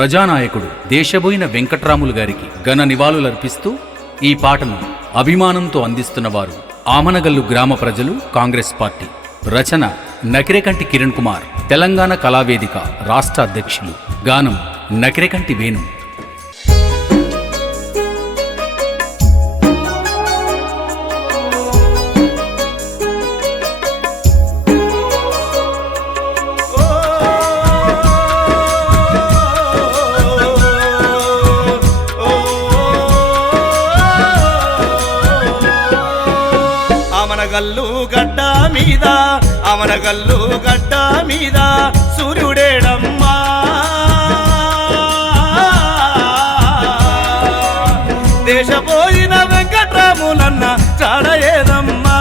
ప్రజానాయకుడు దేశబోయిన వెంకట్రాములు గారికి ఘన నివాళులర్పిస్తూ ఈ పాటను అభిమానంతో అందిస్తున్నవారు ఆమనగల్లు గ్రామ ప్రజలు, కాంగ్రెస్ పార్టీ. రచన నకిరేకంటి కిరణ్ కుమార్, తెలంగాణ కళావేదిక రాష్ట్ర అధ్యక్షులు. గానం నకిరేకంటి వేణు. అమనగల్లు గడ్డ మీద, అమనగల్లు గడ్డ మీద సూర్యుడేడమ్మా, దేశపోయిన వెంకట్రాములన్న చాడయేదమ్మా.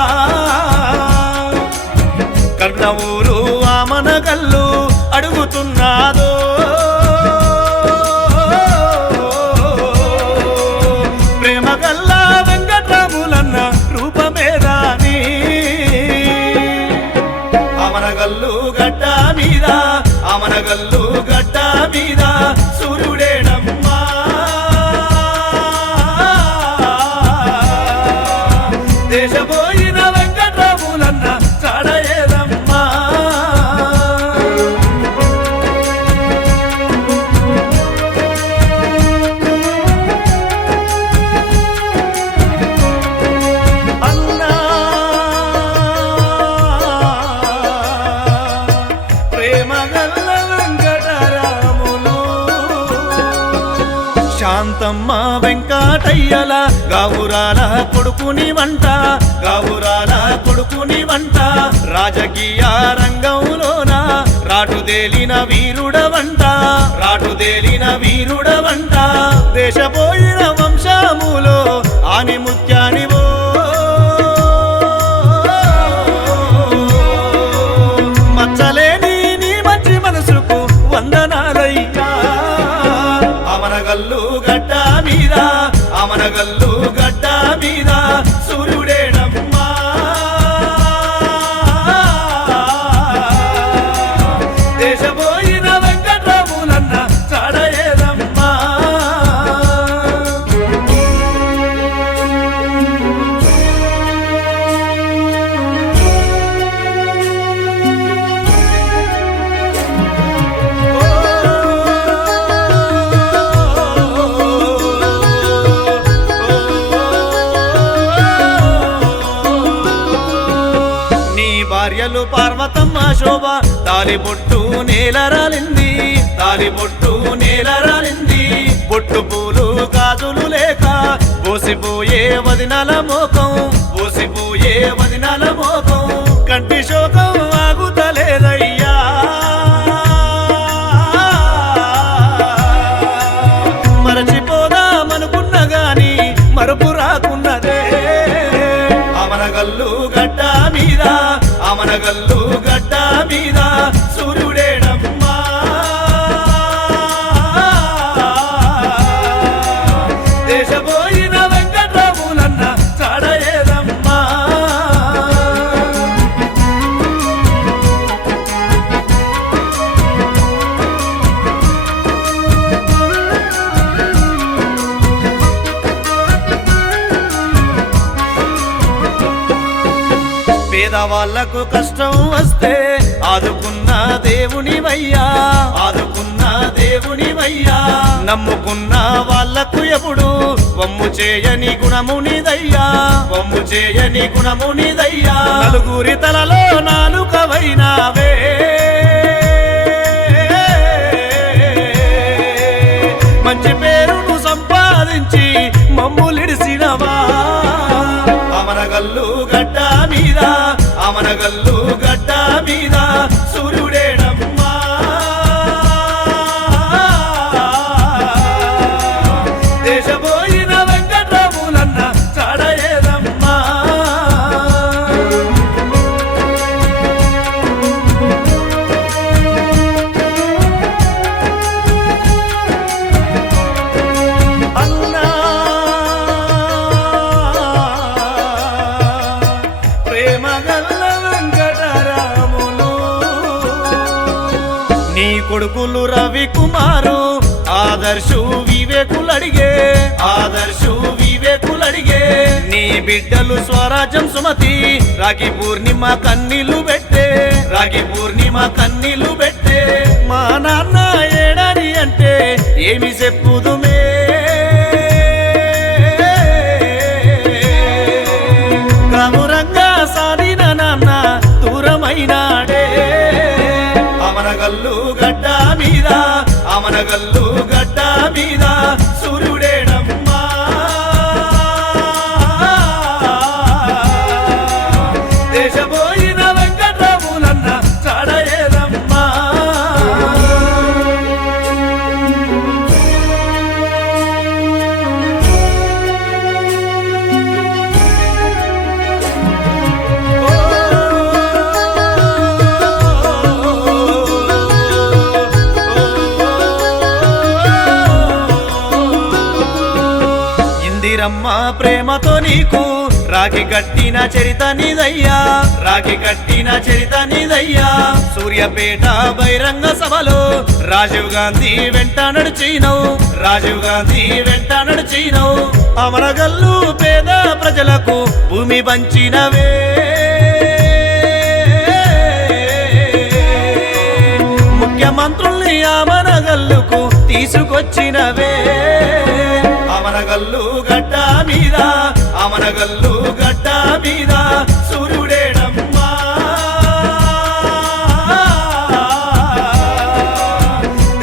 కన్న ఊరు అమనగల్లు అడుగుతున్నాదో, ప్రేమగల్లా వెంకట్రాములన్న రూపమేదాని. అమనగల్లు గడ్డ మీద, అమనగల్లు గడ్డ మీద సూర్యుడేడమ్మా, దేశపోయిన వెంకట్రాములన్న చాడయేదమ్మా. అన్నా ప్రేమగల్ల వెంకటరాములు, శాంతమ్మ వెంకటయ్యల గావురాల కొడుకుని వంట, గావురాల కొడుకుని వంట. రాజకీయ రంగంలోన రాటుదేలిన వీరుడవంట, రాటుదేలిన వీరుడవంట. దేశపోయిన వంశములో ఆని ముత్యానివో, మచ్చలేని నీ మంచి మనసుకు వందనాలయ్యా. అమనగల్లు గడ్డ మీద, అమనగల్లు గడ్డ మీద సూర్యుడేడమ్మా, దేశపోయిన వెంకట్రాములన్న చాడయేదమ్మా. నీ భార్యలు పార్వతమ్మ శోభ తాలిబొట్టు నేలరాలింది, తాలిబొట్టు నేలరాలింది. బొట్టు పూలు గాజులు లేక పోసిపోయే వదినల మోకం, పోసిపోయే వదినల మోకం. కంటి శోకం ఆగుతలేదయ్యా, మరచిపోదామనుకున్న గాని మరుపు రాకున్నదే. అమనగల్లు గడ్డ మీద, అమనగల్లు గడ్డ మీద సూర్యుడేడమ్మా, దేశపోయిన వెంకట్రాములన్న చాడయేదమ్మా. పేదవాళ్లకు కష్టం వస్తే ఆదుకున్న దేవునివయ్యా, ఆదుకున్న దేవునివయ్యా. నమ్ముకున్న వాళ్లకు ఎప్పుడు వమ్ము చేయని గుణమునిదయ్యా, వమ్ము చేయని గుణమునిదయ్యా. నలుగురి తలలో నాలుకవైనావే, మంచి పేరును సంపాదించి మమ్ములిడిసినవా. అమనగల్లు గడ్డ మీద, అమనగల్లు గడ్డ మీద సూర్యుడేడమ్మా, దేశపోయిన వెంకట్రాములన్న చాడయేదమ్మా. అన్నా ప్రేమగల్ల వెంకటరాములు, నీ కొడుకులు రవి కుమారు ఆదర్శు వివేకులడిగే ఆదర్శు వివేకులడిగే నీ బిడ్డలు స్వరాజ్యం సుమతి రాఖీ పూర్ణిమ కన్నీళ్లు పెట్టే రాఖీ పూర్ణిమ కన్నీళ్లు పెట్టే మా నాన్న ఏడాది అంటే ఏమి చెప్పుదుమే గ్రామురంగా సాధిన నాన్న దూరమైనాడే అమనగల్లు గడ్డ మీద అమనగల్లు గడ్డ మీద సూర్యుడేనమ్మా దేశపోయిన వెంకట్రాములన్న చాడయేదమ్మా ఇందిరమ్మ ప్రేమతో నీకు రాఖీ కట్టిన చరిత నీదయ్యా రాఖీ కట్టిన చరిత నీదయ్యా సూర్యాపేట బహిరంగ సభలో రాజీవ్ గాంధీ వెంట నడిచినవు రాజీవ్ గాంధీ వెంట నడిచినవు అమరగల్లు పేద ప్రజలకు భూమి పంచినవే ముఖ్యమంత్రుల్ని అమరగల్లుకు తీసుకొచ్చినవే అమనగల్లు గడ్డ మీద అమనగల్లు గడ్డ మీద సూర్యుడేనమ్మా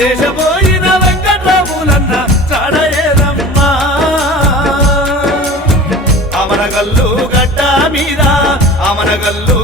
దేశపోయిన వెంకట్రాములన్న చాడయేదమ్మా అమనగల్లు గడ్డ మీద అమనగల్లు